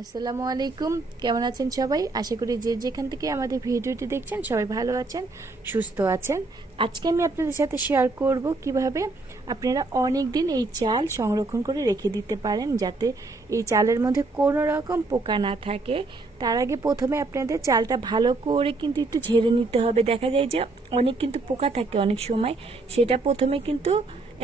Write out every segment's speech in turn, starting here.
আসসালামু আলাইকুম। কেমন আছেন সবাই? আশা করি যে যেখান থেকে আমাদের ভিডিওটি দেখছেন সবাই ভালো আছেন, সুস্থ আছেন। আজকে আমি আপনাদের সাথে শেয়ার করব কীভাবে আপনারা অনেক দিন এই চাল সংরক্ষণ করে রেখে দিতে পারেন যাতে এই চালের মধ্যে কোনো রকম পোকা না থাকে। তার আগে প্রথমে আপনাদের চালটা ভালো করে কিন্তু একটু ঝেড়ে নিতে হবে। দেখা যায় যে অনেক কিন্তু পোকা থাকে অনেক সময়। সেটা প্রথমে কিন্তু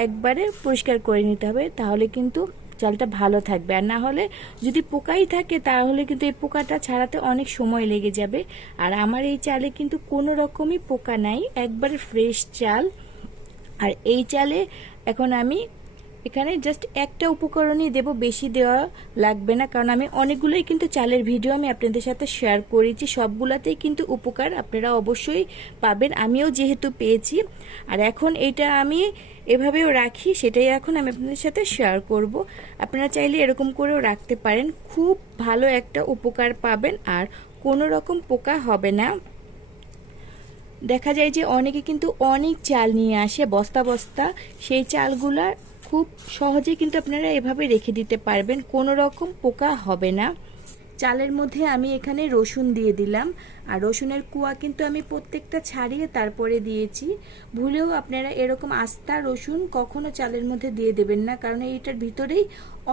একবারে পরিষ্কার করে নিতে হবে। তাহলে কিন্তু চালটা ভালো থাকবে। আর না হলে যদি পোকাই থাকে, তাহলে কিন্তু এই পোকাটা ছাড়াতে অনেক সময় লেগে যাবে। আর আমার এই চালে কিন্তু কোনো রকমই পোকা নাই। একবারে ফ্রেশ চাল। আর এই চালে এখন আমি এখানে জাস্ট একটা উপকরণই দেব, বেশি দেওয়া লাগবে না, কারণ আমি অনেকগুলোই কিন্তু চালের ভিডিও আমি আপনাদের সাথে শেয়ার করেছি, সবগুলাতেই কিন্তু উপকার আপনারা অবশ্যই পাবেন, আমিও যেহেতু পেয়েছি। আর এখন এইটা আমি এভাবেও রাখি, সেটাই এখন আমি আপনাদের সাথে শেয়ার করব। আপনারা চাইলে এরকম করেও রাখতে পারেন, খুব ভালো একটা উপকার পাবেন, আর কোনো রকম পোকা হবে না। দেখা যায় যে অনেকে কিন্তু অনেক চাল নিয়ে আসে, বস্তা বস্তা, সেই চালগুলা খুব সহজে কিন্তু আপনারা এভাবে রেখে দিতে পারবেন। কোনো রকম পোকা হবে না। চালের মধ্যে আমি এখানে রসুন দিয়ে দিলাম। আর রসুনের কুয়া কিন্তু আমি প্রত্যেকটা ছাড়িয়ে তারপরে দিয়েছি। ভুলেও আপনারা এরকম আস্তা রসুন কখনো চালের মধ্যে দিয়ে দেবেন না, কারণ এইটার ভিতরেই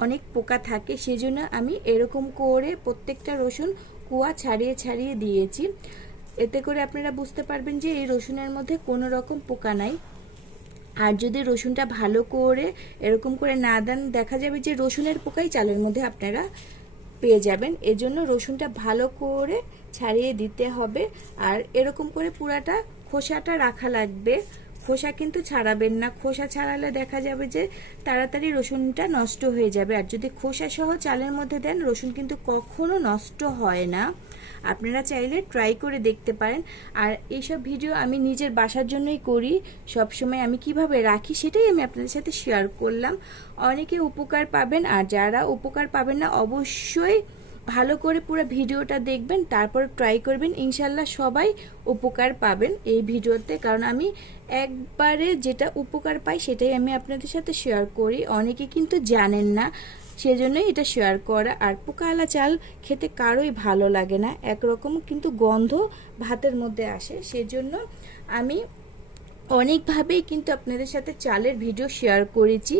অনেক পোকা থাকে। সেজন্য আমি এরকম করে প্রত্যেকটা রসুন কুয়া ছাড়িয়ে ছাড়িয়ে দিয়েছি। এতে করে আপনারা বুঝতে পারবেন যে এই রসুনের মধ্যে কোনো রকম পোকা নাই। আর যদি রসুনটা ভালো করে এরকম করে না দেন, দেখা যাবে যে রসুনের পোকাই চালের মধ্যে আপনারা পেয়ে যাবেন। এজন্য রসুনটা ভালো করে ছাড়িয়ে দিতে হবে। আর এরকম করে পুরাটা খোসাটা রাখা লাগবে। খোসা কিন্তু ছাড়াবেন না। খোসা ছাড়ালে দেখা যাবে যে তাড়াতাড়ি রসুনটা নষ্ট হয়ে যাবে। আর যদি খোসা সহ চালের মধ্যে দেন, রসুন কিন্তু কখনো নষ্ট হয় না। আপনারা চাইলে ট্রাই করে দেখতে পারেন। আর এইসব ভিডিও আমি নিজের বাসার জন্যই করি। সবসময় আমি কীভাবে রাখি সেটাই আমি আপনাদের সাথে শেয়ার করলাম। অনেকে উপকার পাবেন, আর যারা উপকার পাবেন না, অবশ্যই ভালো করে পুরো ভিডিওটা দেখবেন, তারপর ট্রাই করবেন, ইনশাল্লাহ সবাই উপকার পাবেন এই ভিডিওতে। কারণ আমি একবারে যেটা উপকার পাই সেটাই আমি আপনাদের সাথে শেয়ার করি, অনেকে কিন্তু জানেন না, সেজন্যই এটা শেয়ার করা। আর পোকালা চাল খেতে কারোই ভালো লাগে না, একরকম কিন্তু গন্ধ ভাতের মধ্যে আসে, সেজন্য আমি অনেকভাবেই কিন্তু আপনাদের সাথে চালের ভিডিও শেয়ার করেছি।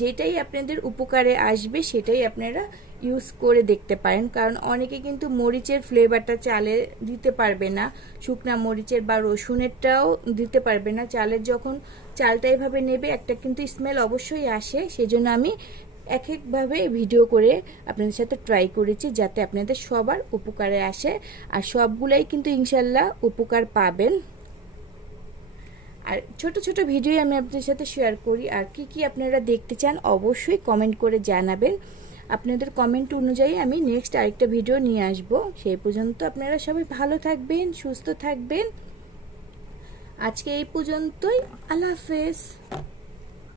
যেটাই আপনাদের উপকারে আসবে, সেটাই আপনারা ইউজ করে দেখতে পারেন। কারণ অনেকে কিন্তু মরিচের ফ্লেভারটা চালে দিতে পারবে না, শুকনা মরিচের বা রসুনেরটাও দিতে পারবে না। চালের যখন চালটা এভাবে নেবে, একটা কিন্তু স্মেল অবশ্যই আসে। সেজন্য আমি এক একভাবে ভিডিও করে আপনাদের সাথে ট্রাই করেছি, যাতে আপনাদের সবার উপকারে আসে। আর সবগুলাই কিন্তু ইনশাল্লাহ উপকার পাবেন। আর ছোট ছোট ভিডিও আমি আপনাদের সাথে শেয়ার করি। আর কি কি আপনারা দেখতে চান অবশ্যই কমেন্ট করে জানাবেন। আপনাদের কমেন্ট অনুযায়ী আমি নেক্সট আরেকটা ভিডিও নিয়ে আসব। সেই পর্যন্ত আপনারা সবাই ভালো থাকবেন, সুস্থ থাকবেন। আজকে এই পর্যন্তই। আল্লাহ হাফেজ।